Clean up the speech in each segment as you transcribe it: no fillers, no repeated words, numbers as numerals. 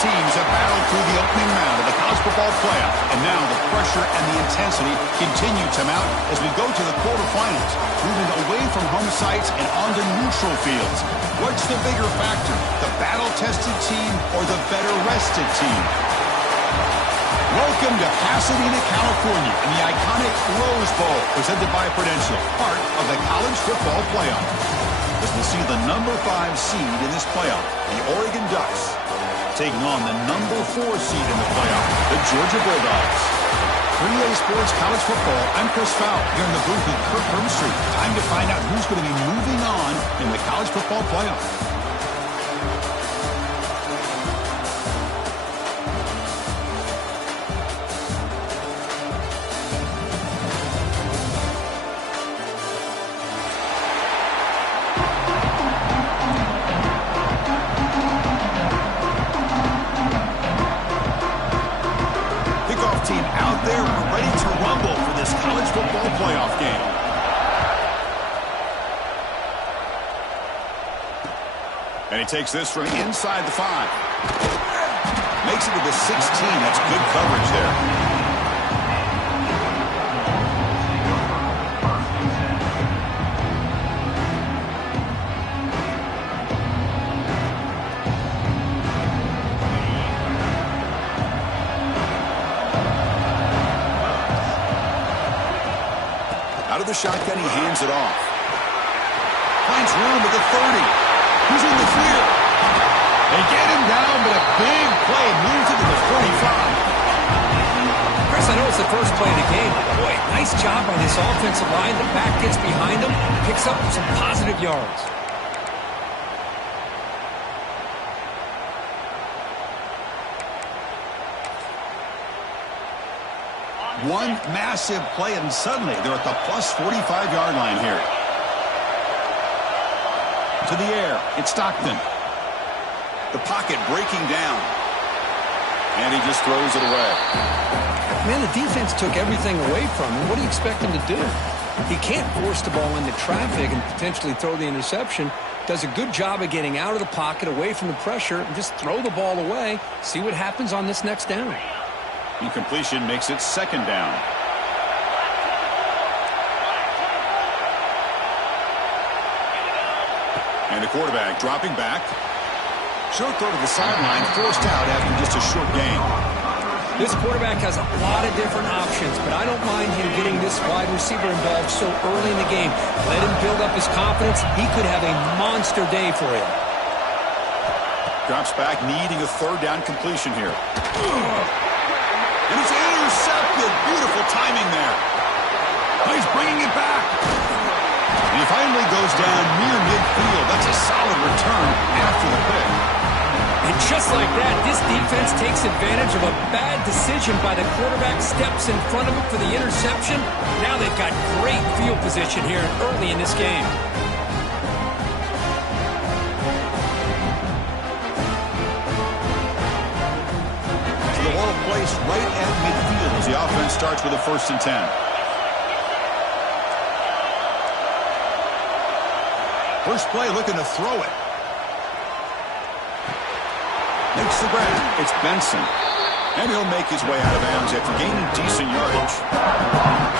teams have battled through the opening round of the college football playoff, and now the pressure and the intensity continue to mount as we go to the quarterfinals, moving away from home sites and onto neutral fields. What's the bigger factor, the battle-tested team or the better-rested team? Welcome to Pasadena, California, in the iconic Rose Bowl, presented by Prudential, part of the college football playoff. As we'll see the number 5 seed in this playoff, the Oregon Ducks, taking on the number 4 seed in the playoff, the Georgia Bulldogs. 3A Sports College Football, I'm Chris Fowl, here in the booth with Kirk Herbstreit. Time to find out who's going to be moving on in the college football playoff. Team out there, we're ready to rumble for this college football playoff game. And he takes this from inside the 5. Makes it to the 16. That's good coverage there. Out of the shotgun, he hands it off. Finds room at the 30. He's in the clear. They get him down, but a big play moves it to the 45. Chris, I know it's the first play of the game, but boy, nice job by this offensive line. The back gets behind him, picks up some positive yards. One massive play, and suddenly they're at the plus 45-yard line here. To the air, it's Stockton. The pocket breaking down. And he just throws it away. Man, the defense took everything away from him. What do you expect him to do? He can't force the ball into traffic and potentially throw the interception. Does a good job of getting out of the pocket, away from the pressure, and just throw the ball away. See what happens on this next down. Incompletion makes it second down. And the quarterback dropping back. Short throw to the sideline, forced out after just a short gain. This quarterback has a lot of different options, but I don't mind him getting this wide receiver involved so early in the game. Let him build up his confidence. He could have a monster day for him. Drops back, needing a third down completion here. And it's intercepted. Beautiful timing there. Oh, he's bringing it back. And he finally goes down near midfield. That's a solid return after the pick. And just like that, this defense takes advantage of a bad decision by the quarterback, steps in front of him for the interception. Now they've got great field position here early in this game. Placed right at midfield as the offense starts with a 1st and 10. First play looking to throw it. Makes the grab. It's Benson. And he'll make his way out of bounds after gaining decent yardage.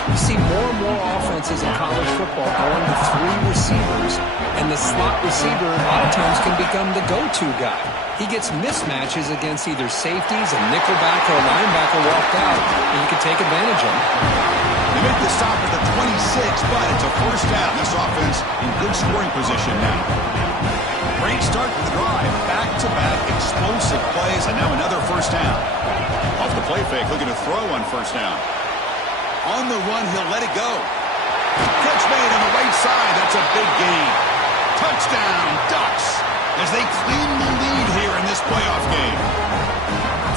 You see more and more offenses in college football going to 3 receivers, and the slot receiver a lot of times can become the go-to guy. He gets mismatches against either safeties, a nickelback, or a linebacker walked out, and you can take advantage of it. They make the stop at the 26, but it's a first down. This offense in good scoring position now. Great start to the drive. Back-to-back explosive plays, and now another first down. Off the play fake, looking to throw on first down. On the run, he'll let it go. Catch made on the right side. That's a big gain. Touchdown, Ducks, as they claim the lead here in this playoff game.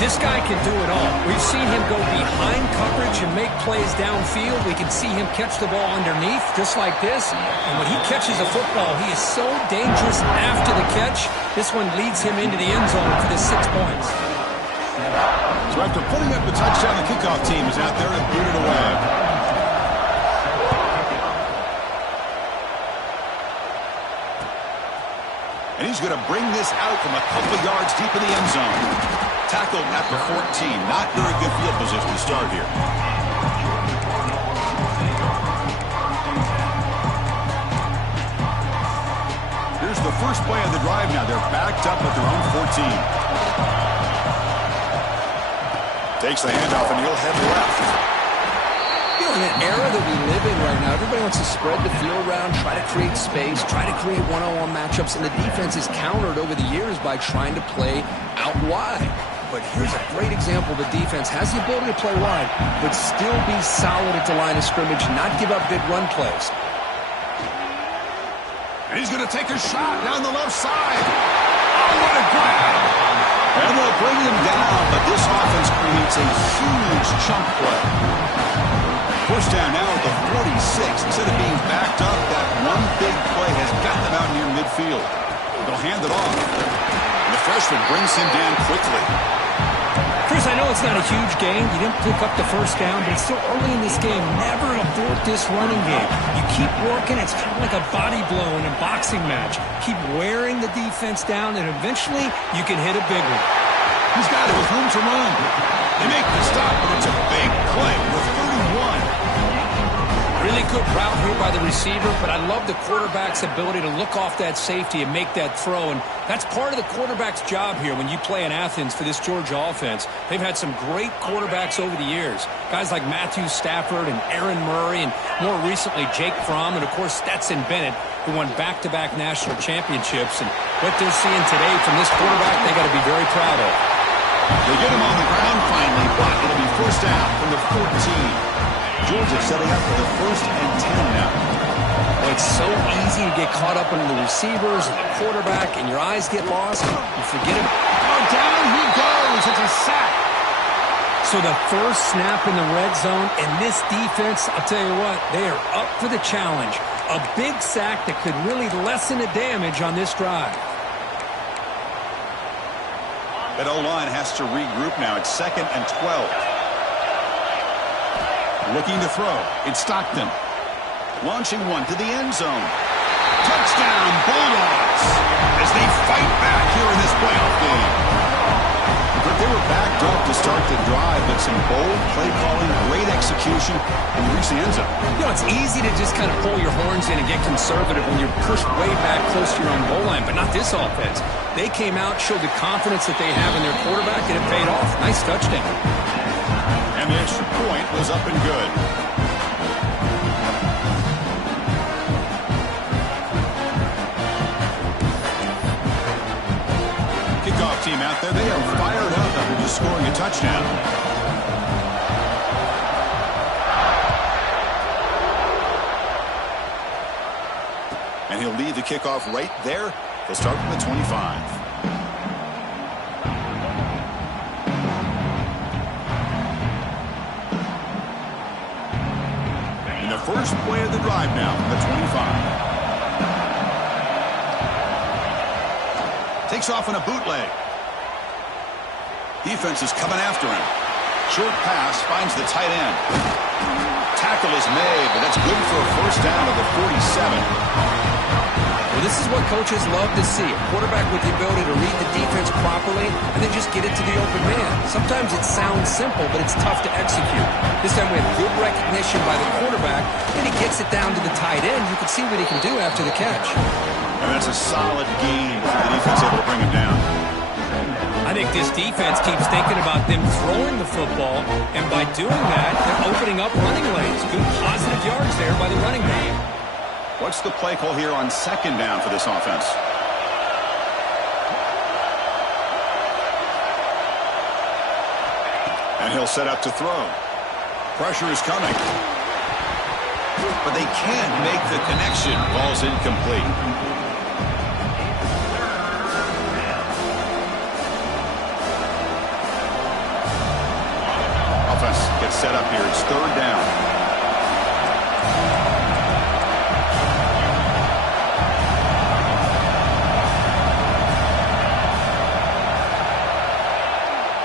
This guy can do it all. We've seen him go behind coverage and make plays downfield. We can see him catch the ball underneath, just like this. And when he catches a football, he is so dangerous after the catch. This one leads him into the end zone for the 6 points. So after putting up the touchdown, the kickoff team is out there to boot it away. And he's going to bring this out from a couple yards deep in the end zone. Tackled at the 14. Not very good field position to start here. Here's the first play of the drive now. They're backed up at their own 14. Takes the handoff, and he'll head left. You know, in an era that we live in right now, everybody wants to spread the field around, try to create space, try to create one-on-one matchups, and the defense is countered over the years by trying to play out wide. But here's a great example. The defense has the ability to play wide, but still be solid at the line of scrimmage, not give up big run plays. And he's going to take a shot down the left side. Oh, what a grab! And they'll bring him down, but this offense creates a huge chunk play. First down now at the 46. Instead of being backed up, that one big play has got them out near midfield. They'll hand it off. And the freshman brings him down quickly. Chris, I know it's not a huge game. You didn't pick up the first down, but it's still early in this game. Never abort this running game. You keep working. It's kind of like a body blow in a boxing match. Keep wearing the defense down, and eventually you can hit a big one. He's got it with room to run. They make the stop, but it's a big play with 31. Really good route here by the receiver, but I love the quarterback's ability to look off that safety and make that throw, and that's part of the quarterback's job here when you play in Athens for this Georgia offense. They've had some great quarterbacks over the years, guys like Matthew Stafford and Aaron Murray, and more recently Jake Fromm, and of course Stetson Bennett, who won back-to-back national championships. And what they're seeing today from this quarterback, they got to be very proud of. They get him on the ground finally, but it'll be first down from the 14. Georgia setting up for the 1st and 10 now. Well, it's so easy to get caught up into the receivers and the quarterback, and your eyes get lost. You forget it. Oh, down he goes. It's a sack. So the first snap in the red zone, and this defense, I'll tell you what, they are up for the challenge. A big sack that could really lessen the damage on this drive. That O-line has to regroup now. It's 2nd and 12. Looking to throw. It's Stockton. Launching one to the end zone. Touchdown, Bulldogs, as they fight back here in this playoff game. But they were backed up to start the drive, but some bold play calling, great execution, and reach the end zone. You know, it's easy to just kind of pull your horns in and get conservative when you're pushed way back close to your own goal line, but not this offense. They came out, showed the confidence that they have in their quarterback, and it paid off. Nice touchdown. And the extra point was up and good. Kickoff team out there, they are fired up after just scoring a touchdown. And he'll lead the kickoff right there. He'll start from the 25. First play of the drive now from the 25. Takes off on a bootleg. Defense is coming after him. Short pass finds the tight end. Tackle is made, but that's good for a first down at the 47. Well, this is what coaches love to see. A quarterback with the ability to read the defense properly and then just get it to the open man. Sometimes it sounds simple, but it's tough to execute. This time we have good recognition by the quarterback, and he gets it down to the tight end. You can see what he can do after the catch. And that's a solid gain for the defense able to bring him down. I think this defense keeps thinking about them throwing the football, and by doing that, they're opening up running lanes. Good positive yards there by the running back. What's the play call here on 2nd down for this offense? And he'll set up to throw. Pressure is coming. But they can't make the connection. Ball's incomplete. Offense gets set up here. It's 3rd down.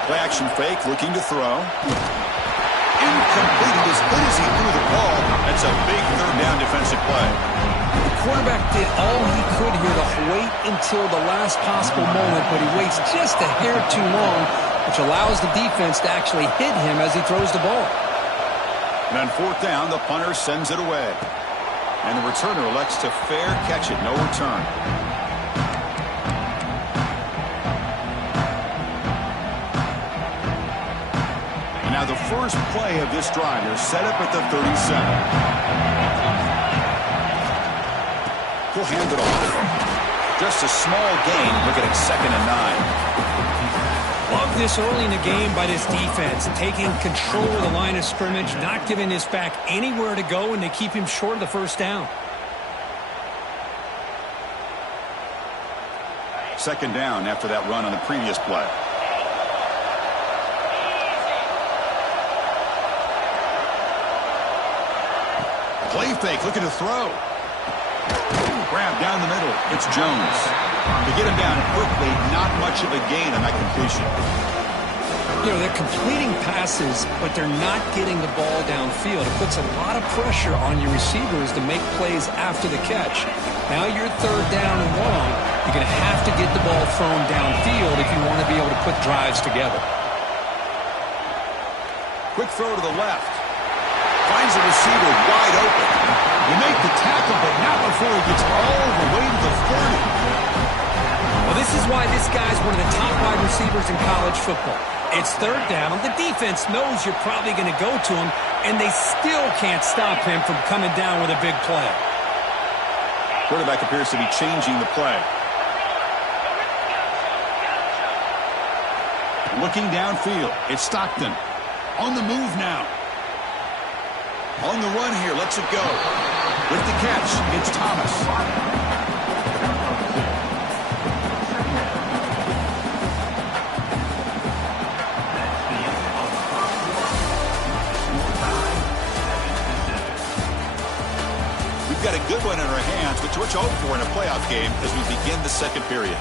Play action fake, looking to throw. Incomplete. As good as he threw the ball, that's a big 3rd down defensive play. The quarterback did all he could here to wait until the last possible moment, but he waits just a hair too long. which allows the defense to actually hit him as he throws the ball. And on fourth down, the punter sends it away. And the returner elects to fair catch it, no return. And now the first play of this drive is set up at the 37. He'll hand it off. Just a small gain. Look at it, 2nd and 9. Love this early in the game by this defense, taking control of the line of scrimmage, not giving this back anywhere to go, and they keep him short of the first down. 2nd down after that run on the previous play. Play fake, looking to throw. Grab down the middle. It's Jones. To get him down quickly, not much of a gain on that completion. You know, they're completing passes, but they're not getting the ball downfield. It puts a lot of pressure on your receivers to make plays after the catch. Now you're 3rd down and long. You're going to have to get the ball thrown downfield if you want to be able to put drives together. Quick throw to the left. Finds the receiver wide open. You make the tackle, but not before he gets all the way to the 30. Well, this is why this guy's one of the top wide receivers in college football. It's 3rd down. The defense knows you're probably going to go to him, and they still can't stop him from coming down with a big play. Quarterback appears to be changing the play. Looking downfield. It's Stockton. On the move now. On the run here. Lets it go. With the catch, it's Thomas. We've got a good one in our hands, but what you hope for in a playoff game as we begin the 2nd period.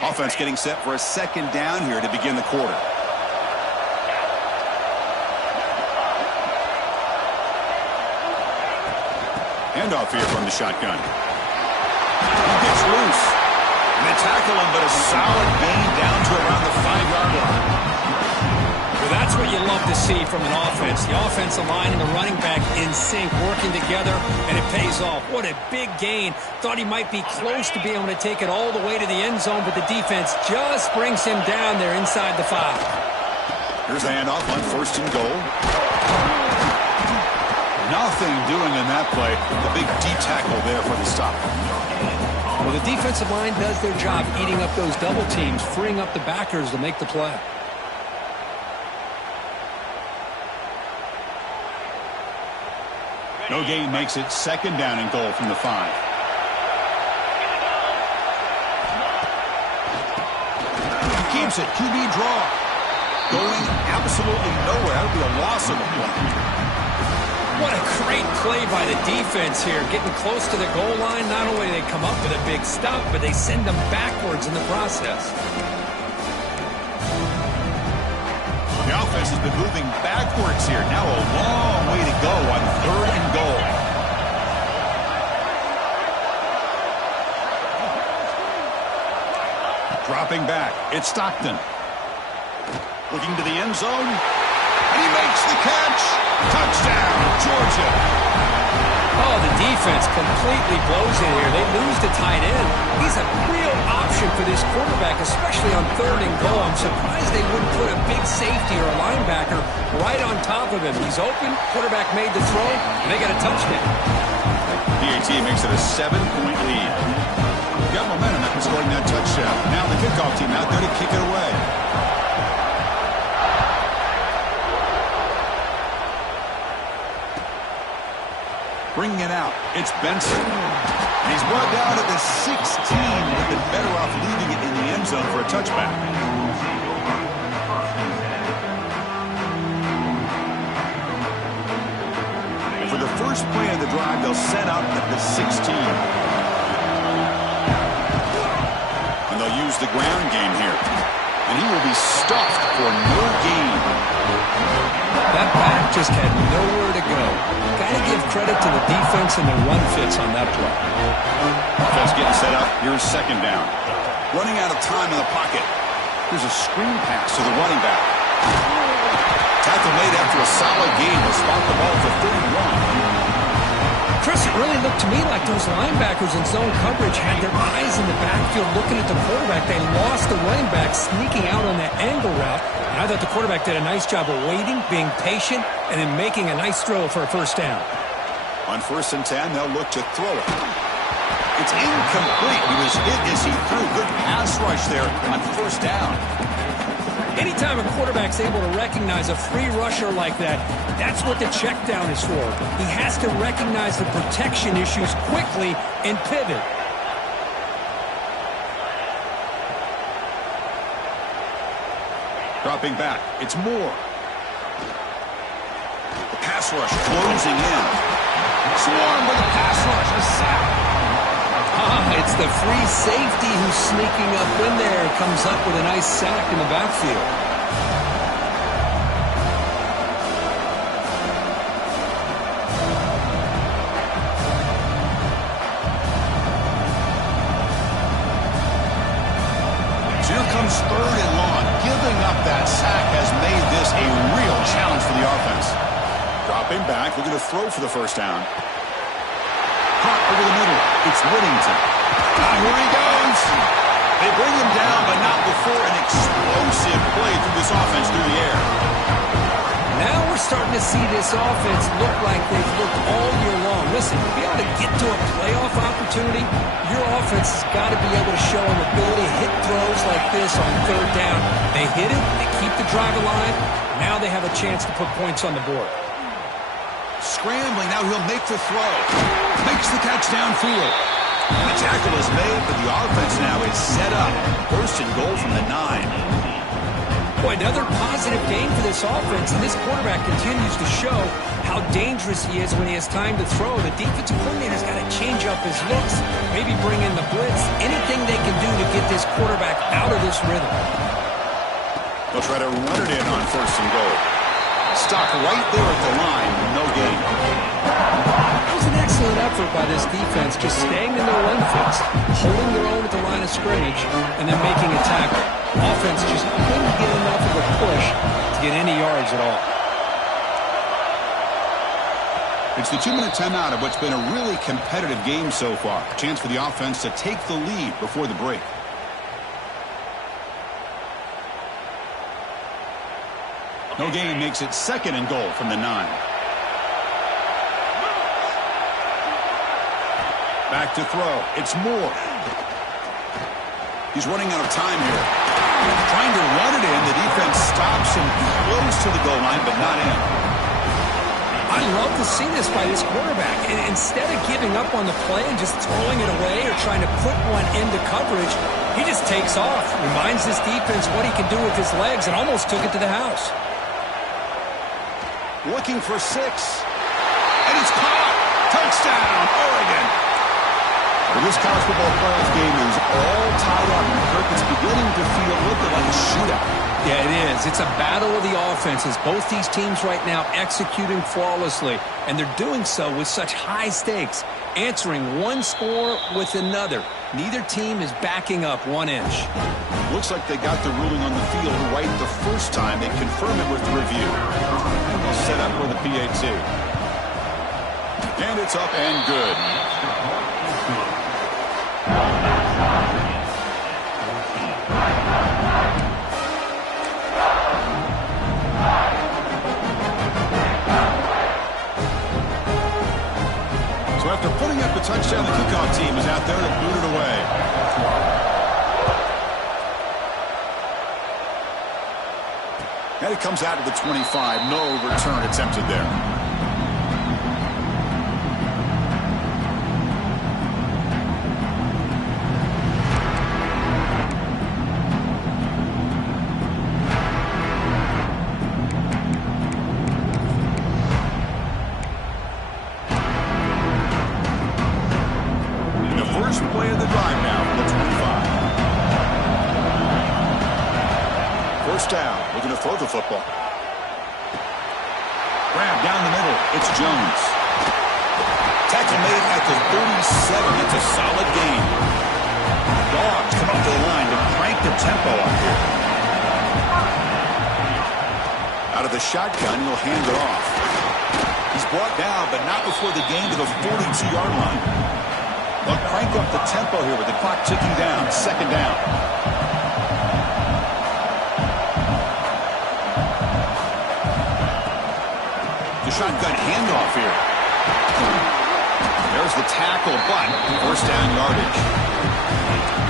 Offense getting set for a 2nd down here to begin the quarter. Handoff here from the shotgun. He gets loose. And they tackle him, but a solid gain down to around the 5-yard line. Well, that's what you love to see from an offense. The offensive line and the running back in sync, working together, and it pays off. What a big gain. Thought he might be close to being able to take it all the way to the end zone, but the defense just brings him down there inside the 5. Here's a handoff on 1st and goal. Nothing doing in that play. The big D tackle there for the stop. Well, the defensive line does their job eating up those double teams, freeing up the backers to make the play. No gain makes it 2nd down and goal from the 5. Keeps it. QB draw. Going absolutely nowhere. That would be a loss of a play. What a great play by the defense here. Getting close to the goal line. Not only do they come up with a big stop, but they send them backwards in the process. The offense has been moving backwards here. Now a long way to go on 3rd and goal. Dropping back. It's Stockton. Looking to the end zone. And he makes the catch. Touchdown, Georgia. Oh, the defense completely blows it here. They lose the tight end. He's a real option for this quarterback, especially on 3rd and goal. I'm surprised they wouldn't put a big safety or a linebacker right on top of him. He's open. Quarterback made the throw, and they got a touchdown. PAT makes it a 7-point lead. Got momentum after scoring that touchdown. Now the kickoff team out there to kick it away. Bringing it out, it's Benson. And he's brought down to the 16. Would have been better off leaving it in the end zone for a touchback. And for the first play of the drive, they'll set up at the 16. And they'll use the ground game here. And he will be stuffed for no gain. That back just had nowhere to go. Got to give credit to the defense and the run fits on that play. Offense getting set up. Here's second down. Running out of time in the pocket. Here's a screen pass to the running back. Tackle made after a solid gain will spot the ball for 31. Chris, it really looked to me like those linebackers in zone coverage had their eyes in the backfield looking at the quarterback. They lost the running back sneaking out on that angle route. And I thought the quarterback did a nice job of waiting, being patient, and then making a nice throw for a first down. On 1st and 10, they'll look to throw it. It's incomplete. He was hit as he threw. Good pass rush there on 1st down. Anytime a quarterback's able to recognize a free rusher like that, that's what the check down is for. He has to recognize the protection issues quickly and pivot. Dropping back, it's Moore. The pass rush closing in. Swarm with a pass rush, a sack. It's the free safety who's sneaking up in there. Comes up with a nice sack in the backfield. So here comes 3rd and long. Giving up that sack has made this a real challenge for the offense. Dropping back, looking to throw for the first down. Caught over the middle. It's Whittington. Here he goes. They bring him down, but not before an explosive play through this offense through the air. Now we're starting to see this offense look like they've looked all year long. Listen, to be able to get to a playoff opportunity, your offense has got to be able to show an ability to hit throws like this on 3rd down. They hit it, they keep the drive alive. Now they have a chance to put points on the board. Scrambling, now he'll make the throw. Makes the catch downfield. And the tackle is made, but the offense now is set up. 1st and goal from the 9. Boy, another positive game for this offense, and this quarterback continues to show how dangerous he is when he has time to throw. The defensive coordinator's got to change up his looks, maybe bring in the blitz, anything they can do to get this quarterback out of this rhythm. They'll try to run it in on 1st and goal. Stock right there at the line, no gain. That was an excellent effort by this defense, just staying in their run fits, holding their own at the line of scrimmage, and then making a tackle. Offense just couldn't get enough of a push to get any yards at all. It's the 2-minute timeout of what's been a really competitive game so far. A chance for the offense to take the lead before the break. No gain makes it 2nd and goal from the 9. Back to throw. It's Moore. He's running out of time here. Trying to run it in. The defense stops him close to the goal line, but not in. I love to see this by this quarterback. And instead of giving up on the play and just throwing it away or trying to put one into coverage, he just takes off. Reminds this defense what he can do with his legs and almost took it to the house. Looking for 6. And it's caught. Touchdown, Oregon. Well, this college football playoff game is all tied up. Kirk, it's beginning to feel a little bit like a shootout. Yeah, it is. It's a battle of the offenses. Both these teams right now executing flawlessly, and they're doing so with such high stakes, answering one score with another. Neither team is backing up 1 inch. Looks like they got the ruling on the field right the first time. They confirm it with the review. They'll set up for the PAT. And it's up and good. So after putting up the touchdown, the kickoff team is out there to boot it away. And it comes out of the 25. No return attempted there. Play of the drive now from the 25. First down, looking to throw the football. Grab down the middle, it's Jones. at the 37. That's a solid gain. Dogs come up to the line to crank the tempo up here. Out of the shotgun, he'll hand it off. He's brought down, but not before the gain to the 42-yard line. They'll crank up the tempo here with the clock ticking down. Second down. The shotgun handoff here. There's the tackle, but first down yardage.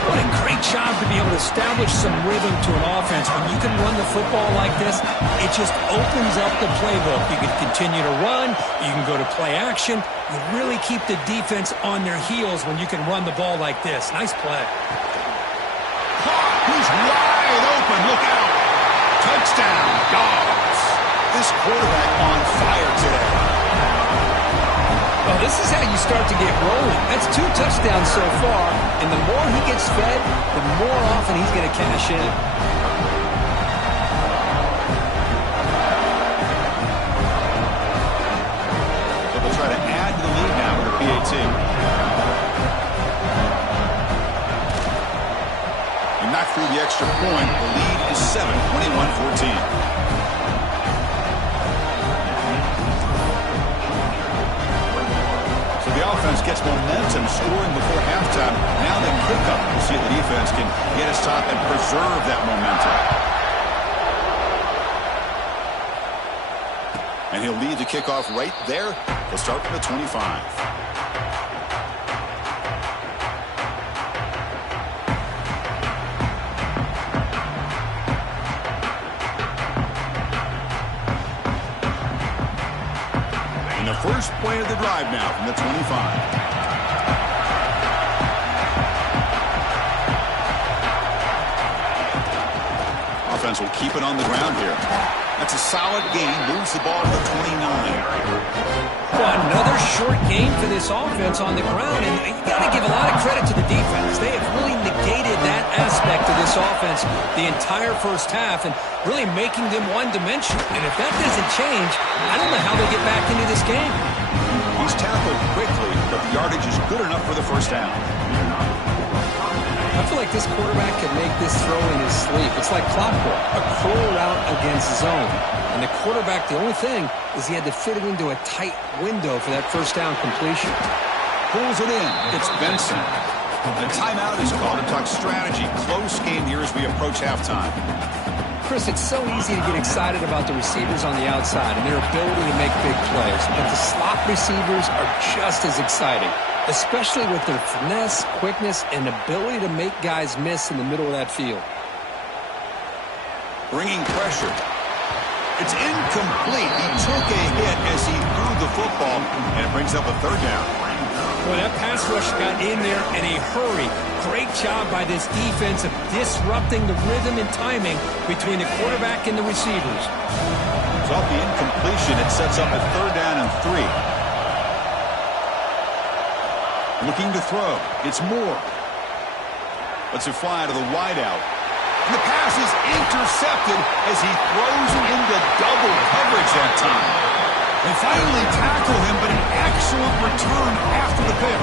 What a great job to be able to establish some rhythm to an offense. When you can run the football like this, it just opens up the playbook. You can continue to run. You can go to play action. You really keep the defense on their heels when you can run the ball like this. Nice play. He's wide open. Look out. Touchdown, Dogs. This quarterback on fire today. Well, this is how you start to get rolling. That's 2 touchdowns so far, and the more he gets fed, the more often he's going to cash in. So they'll try to add to the lead now with a PAT. They knock through the extra point. The lead is 7, 21-14. The offense gets momentum scoring before halftime. Now they kick up. We'll see if the defense can get a stop and preserve that momentum. And he'll lead the kickoff right there. They'll start from the 25. First play of the drive now from the 25. Offense will keep it on the ground here. That's a solid gain. Moves the ball to the 29. Well, another short gain for this offense on the ground, and you got to give a lot of credit to the defense. They have really negated that aspect of this offense the entire first half and really making them one-dimensional. And if that doesn't change, I don't know how they get back into this game. He's tackled quickly, but the yardage is good enough for the first down. I feel like this quarterback can make this throw in his sleep. It's like clockwork, a curl route against zone. And the quarterback, the only thing is he had to fit it into a tight window for that first down completion. Pulls it in. It's Benson. The timeout is called to talk strategy. Close game here as we approach halftime. Chris, it's so easy to get excited about the receivers on the outside and their ability to make big plays. But the slot receivers are just as exciting, especially with their finesse, quickness, and ability to make guys miss in the middle of that field. Bringing pressure. It's incomplete. He took a hit as he threw the football, and it brings up a third down. Well, that pass rush got in there in a hurry. Great job by this defense of disrupting the rhythm and timing between the quarterback and the receivers. It's off the incompletion. It sets up a third down and 3. Looking to throw. It's Moore. Lets it fly to the wideout. And the pass is intercepted as he throws into double coverage that time. They finally tackle him, but an excellent return after the pick.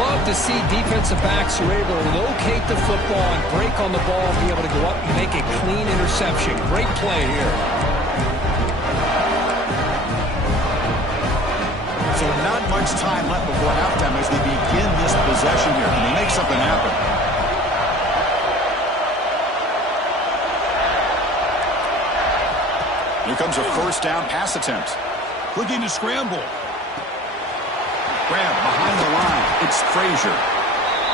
Love to see defensive backs who are able to locate the football and break on the ball, be able to go up and make a clean interception. Great play here. So not much time left before halftime as they begin this possession here. Can they make something happen? Here comes a first down pass attempt. Looking to scramble. Grab behind the line. It's Frazier.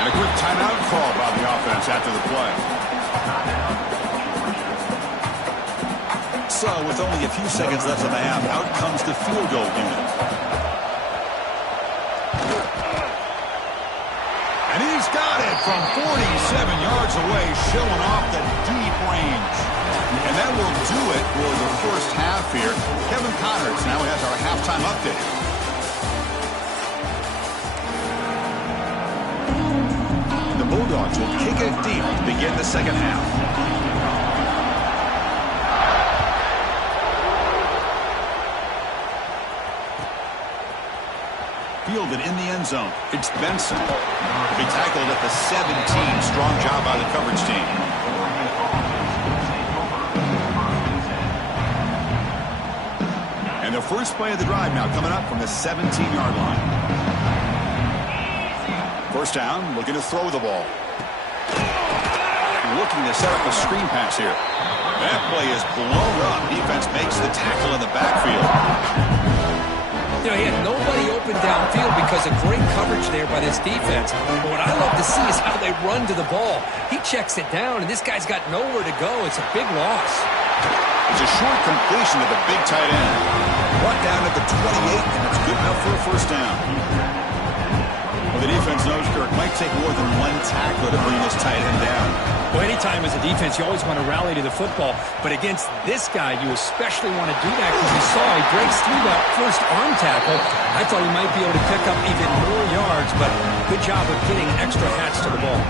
And a quick timeout call by the offense after the play. So with only a few seconds left in the half, out comes the field goal unit. And he's got it from 47 yards away, showing off the deep range. And that will do it for the first half here. Kevin Connors now has our halftime update. The Bulldogs will kick it deep to begin the second half. Fielded in the end zone. It's Benson. He tackled at the 17. Strong job by the coverage team. And the first play of the drive now coming up from the 17-yard line. First down, looking to throw the ball. Looking to set up a screen pass here. That play is blown up. Defense makes the tackle in the backfield. You know, he had nobody open downfield because of great coverage there by this defense. But what I love to see is how they run to the ball. He checks it down, and this guy's got nowhere to go. It's a big loss. It's a short completion to the big tight end. Brought down at the 28, and it's good enough for a first down. Well, the defense knows, Kirk, might take more than one tackler to bring this tight end down. Well, anytime as a defense, you always want to rally to the football. But against this guy, you especially want to do that because you saw he breaks through that first arm tackle. I thought he might be able to pick up even more yards, but good job of getting extra hats to the ball.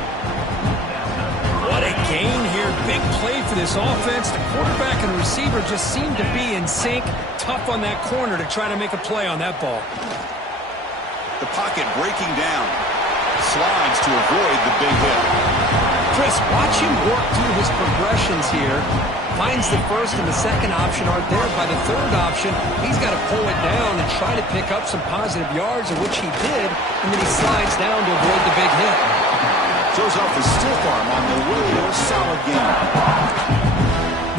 What a gain here. Big play for this offense. The quarterback and receiver just seem to be in sync. Tough on that corner to try to make a play on that ball. The pocket breaking down. Slides to avoid the big hit. Chris, watch him work through his progressions here. Finds the first and the second option aren't there. By the third option, he's got to pull it down and try to pick up some positive yards, of which he did, and then he slides down to avoid the big hit. Shows off the stiff arm on the way to a solid game.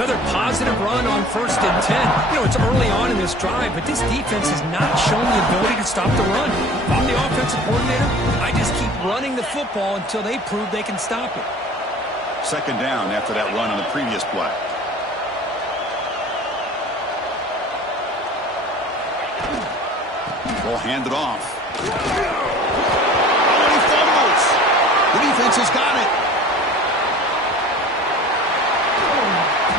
Another positive run on 1st and 10. You know, it's early on in this drive, but this defense has not shown the ability to stop the run. If I'm the offensive coordinator, I just keep running the football until they prove they can stop it. Second down after that run on the previous play. Ball handed off. Oh, and he fumbles. The defense has got it.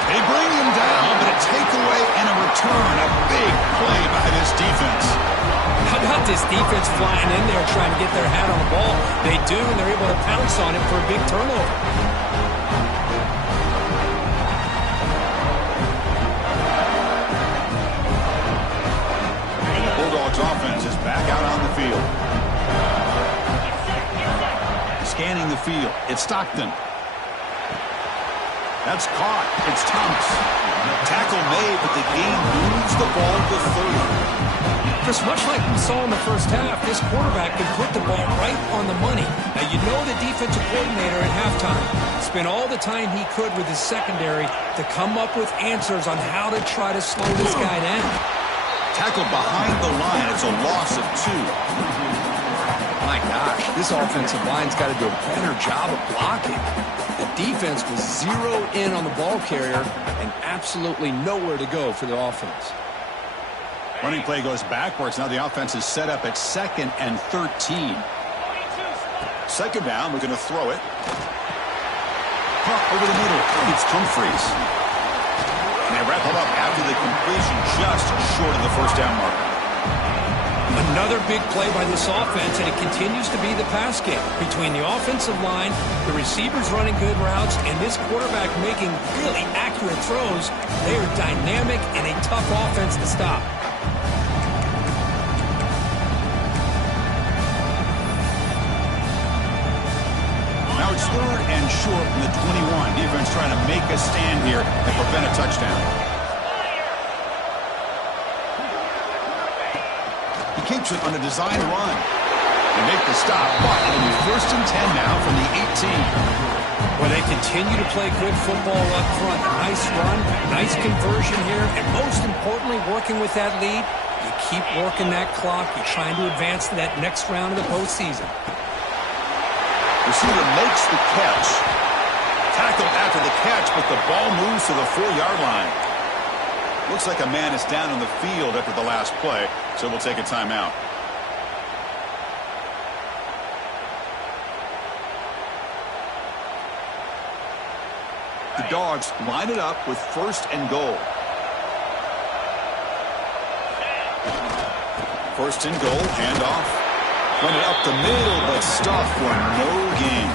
They bring him down, but a takeaway and a return. A big play by this defense. How about this defense flying in there trying to get their hat on the ball? They do, and they're able to pounce on it for a big turnover. And the Bulldogs offense is back out on the field. Scanning the field. It's Stockton. That's caught. It's Thomas. Tackle made, but the game moves the ball to 30. Just much like we saw in the first half, this quarterback can put the ball right on the money. Now, you know the defensive coordinator at halftime spent all the time he could with his secondary to come up with answers on how to try to slow this guy down. Tackled behind the line. It's a loss of 2. My gosh, this offensive line's got to do a better job of blocking. The defense was zeroed in on the ball carrier and absolutely nowhere to go for the offense. Running play goes backwards. Now the offense is set up at 2nd and 13. Second down, we're going to throw it. Pump over the middle. It's Humphreys. And they wrap him up after the completion, just short of the first down marker. Another big play by this offense, and it continues to be the pass game. Between the offensive line, the receivers running good routes, and this quarterback making really accurate throws, they are dynamic and a tough offense to stop. Now it's 3rd and short from the 21. Defense trying to make a stand here and prevent a touchdown. Keeps it on a design run. They make the stop, but it'll be 1st and 10 now from the 18. Well, they continue to play good football up front. A nice run, nice conversion here, and most importantly, working with that lead, you keep working that clock. You're trying to advance to that next round of the postseason. Receiver makes the catch. Tackled after the catch, but the ball moves to the 4-yard line. Looks like a man is down on the field after the last play, so we'll take a timeout. The Dogs line it up with 1st and goal. 1st and goal, handoff. Run it up the middle, but stuffed for no gain.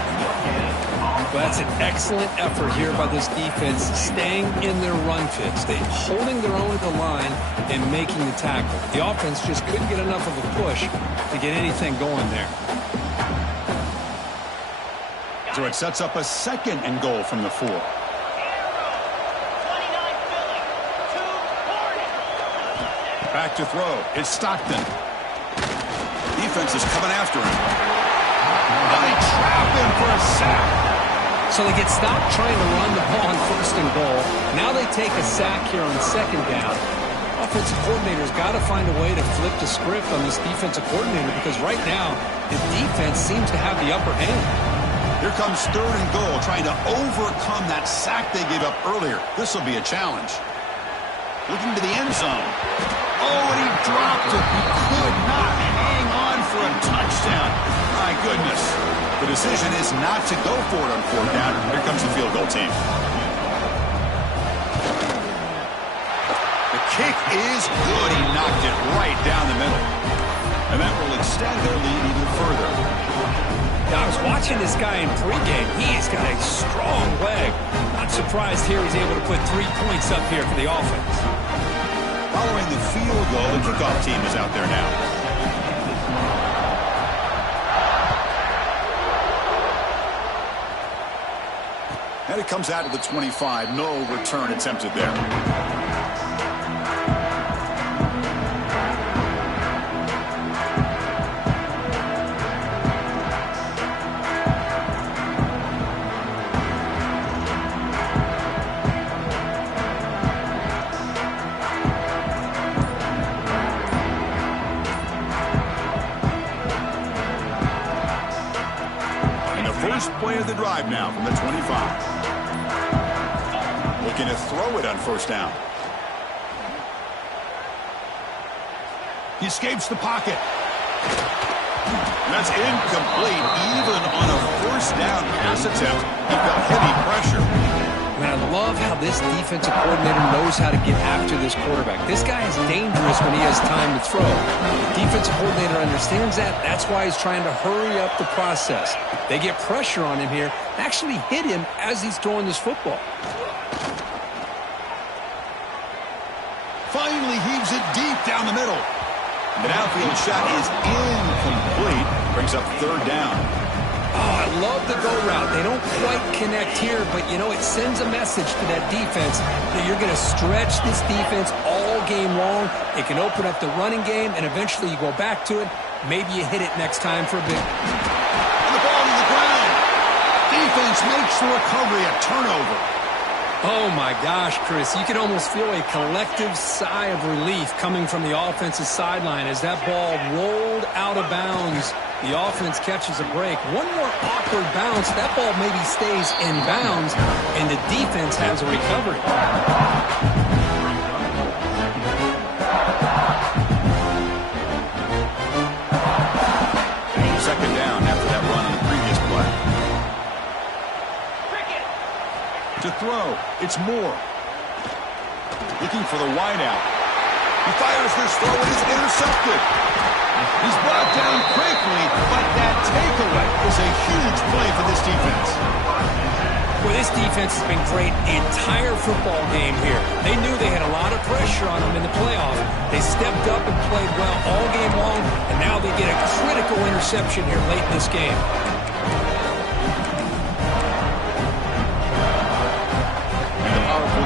Well, that's an excellent effort here by this defense, staying in their run fix. They're holding their own at the line and making the tackle. The offense just couldn't get enough of a push to get anything going there. So it sets up a 2nd and goal from the 4. Back to throw. It's Stockton. Defense is coming after him. Oh, they trap him for a sack. So they get stopped trying to run the ball on 1st and goal. Now they take a sack here on 2nd down. Offensive coordinator's got to find a way to flip the script on this defensive coordinator because right now the defense seems to have the upper hand. Here comes 3rd and goal, trying to overcome that sack they gave up earlier. This will be a challenge. Looking to the end zone. Oh, and he dropped it. He could not hang on for a touchdown. My goodness. The decision is not to go for it on 4th down. Here comes the field goal team. The kick is good. He knocked it right down the middle. And that will extend their lead even further. Now, I was watching this guy in pregame. He's got a strong leg. Not surprised here he's able to put 3 points up here for the offense. Following the field goal, the kickoff team is out there now. And it comes out of the 25. No return attempted there. And the first play of the drive now from the 25. Looking to throw it on 1st down. He escapes the pocket. That's incomplete. Even on a 1st down pass attempt, he got heavy pressure. Man, I love how this defensive coordinator knows how to get after this quarterback. This guy is dangerous when he has time to throw. The defensive coordinator understands that. That's why he's trying to hurry up the process. They get pressure on him here, actually hit him as he's throwing this football. Finally heaves it deep down the middle. The downfield shot is incomplete. Brings up 3rd down. Oh, I love the go route. They don't quite connect here, but, you know, it sends a message to that defense that you're going to stretch this defense all game long. It can open up the running game, and eventually you go back to it. Maybe you hit it next time for a big. And the ball to the ground. Defense makes the recovery a turnover. Oh, my gosh, Chris. You can almost feel a collective sigh of relief coming from the offensive sideline as that ball rolled out of bounds. The offense catches a break. One more awkward bounce. That ball maybe stays in bounds, and the defense has a recovery. 2nd down after that run on the previous play. To throw, it's Moore. Looking for the wideout. He fires this throw and is intercepted. He's brought down quickly, but that takeaway is a huge play for this defense. Well, this defense has been great the entire football game here. They knew they had a lot of pressure on them in the playoff. They stepped up and played well all game long, and now they get a critical interception here late in this game.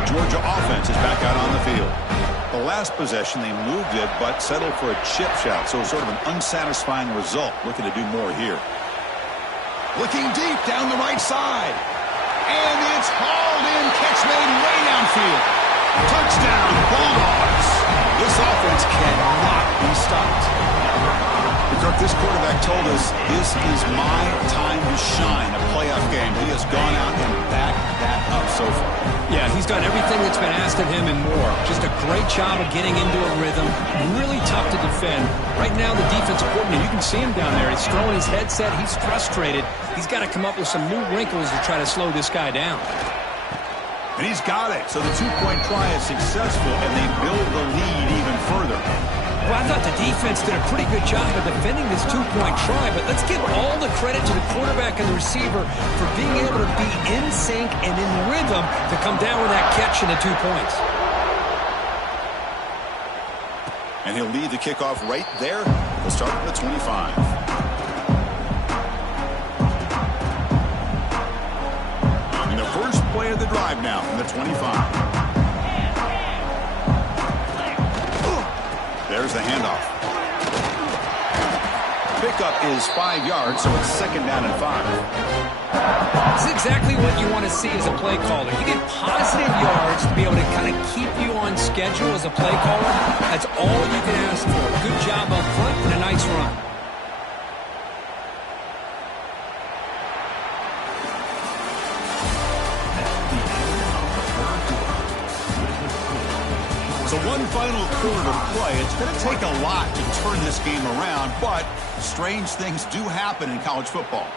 Georgia offense is back out on the field. The last possession, they moved it, but settled for a chip shot, so sort of an unsatisfying result. Looking to do more here. Looking deep down the right side. And it's hauled in. Catch made way downfield. Touchdown, Bulldogs. This offense cannot be stopped. Kirk, this quarterback told us this is my time to shine, a playoff game. He has gone out and backed that up so far. Yeah, he's done everything that's been asked of him and more. Just a great job of getting into a rhythm. Really tough to defend. Right now, the defensive coordinator, you can see him down there. He's throwing his headset. He's frustrated. He's got to come up with some new wrinkles to try to slow this guy down. And he's got it. So the 2-point try is successful, and they build the lead even further. Well, I thought the defense did a pretty good job of defending this two-point try, but let's give all the credit to the quarterback and the receiver for being able to be in sync and in rhythm to come down with that catch and the 2 points. And he'll lead the kickoff right there. They'll start at the 25. And the first play of the drive now from the 25. There's the handoff. Pickup is 5 yards, so it's second down and 5. This is exactly what you want to see as a play caller. You get positive yards to be able to kind of keep you on schedule as a play caller. That's all you can ask for. Good job up front and a nice run. So one final quarter to play. It's going to take a lot to turn this game around, but strange things do happen in college football.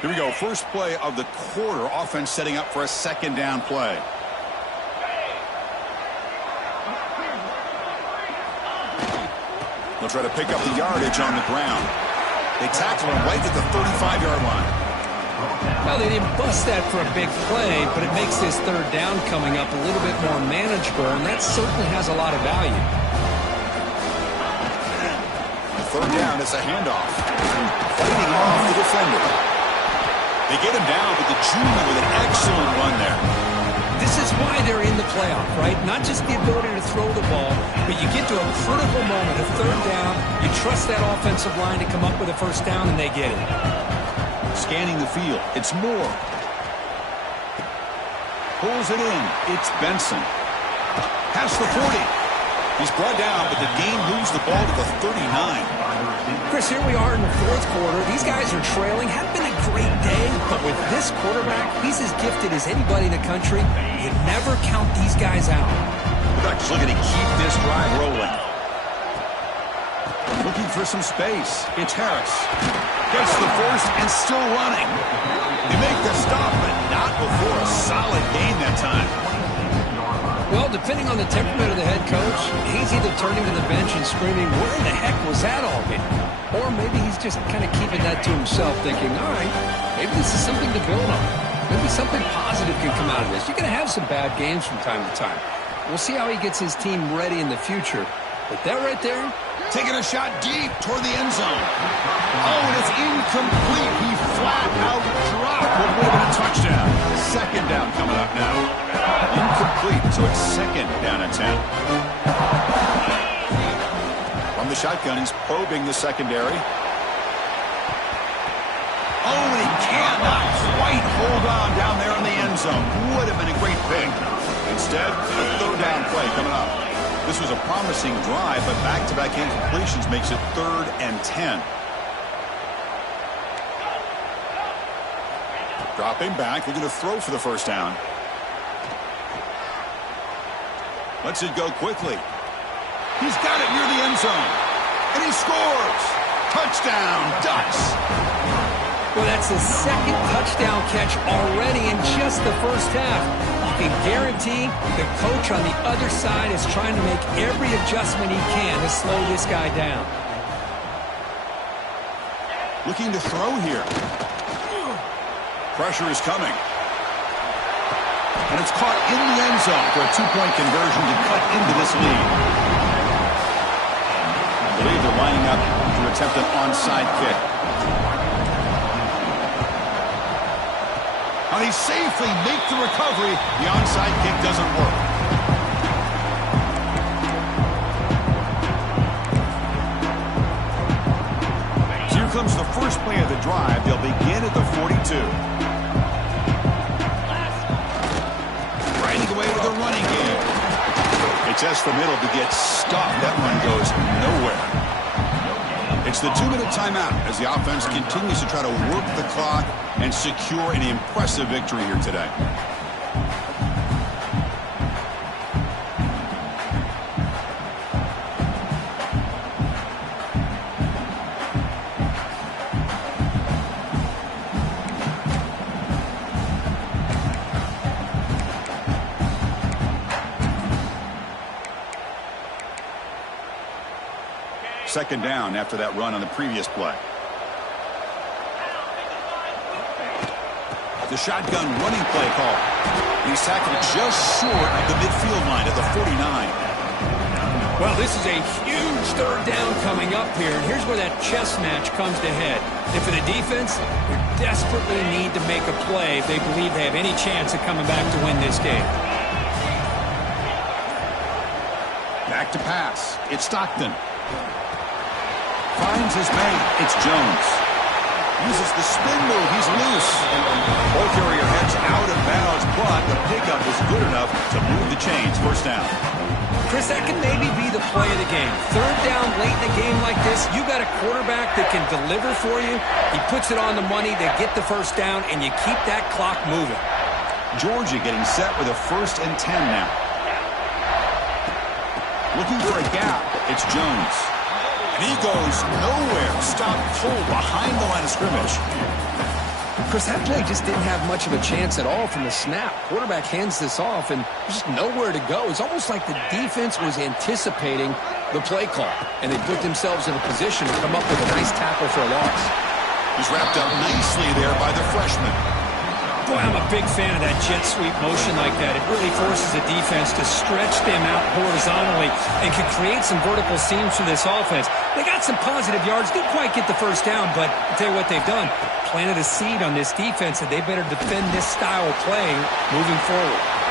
Here we go. First play of the quarter. Offense setting up for a second down play. They'll try to pick up the yardage on the ground. They tackle him right at the 35-yard line. Well, they didn't bust that for a big play, but it makes this third down coming up a little bit more manageable, and that certainly has a lot of value. Third down, it's a handoff. Fighting off the defender. They get him down, but the junior with an excellent run there. This is why they're in the playoff, right? Not just the ability to throw the ball, but you get to a critical moment, a third down, you trust that offensive line to come up with a first down, and they get it. Scanning the field. It's Moore. Pulls it in. It's Benson. Past the 40. He's brought down, but the game moves the ball to the 39. Chris, here we are in the fourth quarter. These guys are trailing. Hadn't been a great day, but with this quarterback, he's as gifted as anybody in the country. You never count these guys out. They're just looking to keep this drive rolling. Looking for some space. It's Harris. Gets the first and still running. They make the stop, but not before a solid game that time. Well, depending on the temperament of the head coach, he's either turning to the bench and screaming, where the heck was that all been? Or maybe he's just kind of keeping that to himself, thinking, all right, maybe this is something to build on. Maybe something positive can come out of this. You're going to have some bad games from time to time. We'll see how he gets his team ready in the future. But that right there, taking a shot deep toward the end zone. Oh, and it's incomplete. He flat out dropped what would have been a touchdown. Second down coming up now. Incomplete, so it's second down and 10. From the shotgun, he's probing the secondary. Oh, and he cannot quite hold on down there in the end zone. Would have been a great pick. Instead, a third down play coming up. This was a promising drive, but back-to-back incompletions makes it 3rd and 10. Dropping back, looking to throw for the first down. Lets it go quickly. He's got it near the end zone. And he scores! Touchdown, Ducks! Well, that's his second touchdown catch already in just the first half. You can guarantee the coach on the other side is trying to make every adjustment he can to slow this guy down. Looking to throw here. Pressure is coming. And it's caught in the end zone for a 2-point conversion to cut into this lead. I believe they're lining up to attempt an onside kick. Now they safely make the recovery. The onside kick doesn't work. So here comes the first play of the drive. They'll begin at the 42. Riding away with a running game. They test the middle to get stopped. That one goes nowhere. It's the 2-minute timeout as the offense continues to try to work the clock and secure an impressive victory here today. second down after that run on the previous play. The shotgun running play call. He's tackled just short of the midfield line at the 49. Well, this is a huge third down coming up here, and here's where that chess match comes to head. And for the defense, they desperately need to make a play if they believe they have any chance of coming back to win this game. Back to pass. It's Stockton. Finds his man. It's Jones. Uses the spin move. He's loose. Ball carrier heads out of bounds, but the pickup is good enough to move the chains. First down. Chris, that can maybe be the play of the game. Third down late in a game like this, you got a quarterback that can deliver for you. He puts it on the money. They get the first down, and you keep that clock moving. Georgia getting set with a 1st and 10 now. Looking for a gap. It's Jones. And he goes nowhere. Stopped cold behind the line of scrimmage. Chris, that play just didn't have much of a chance at all from the snap. Quarterback hands this off, and there's just nowhere to go. It's almost like the defense was anticipating the play call, and they put themselves in a position to come up with a nice tackle for a loss. He's wrapped up nicely there by the freshman. Boy, I'm a big fan of that jet sweep motion like that. It really forces the defense to stretch them out horizontally and can create some vertical seams for this offense. They got some positive yards, didn't quite get the first down, but I'll tell you what they've done. Planted a seed on this defense that they better defend this style of play moving forward.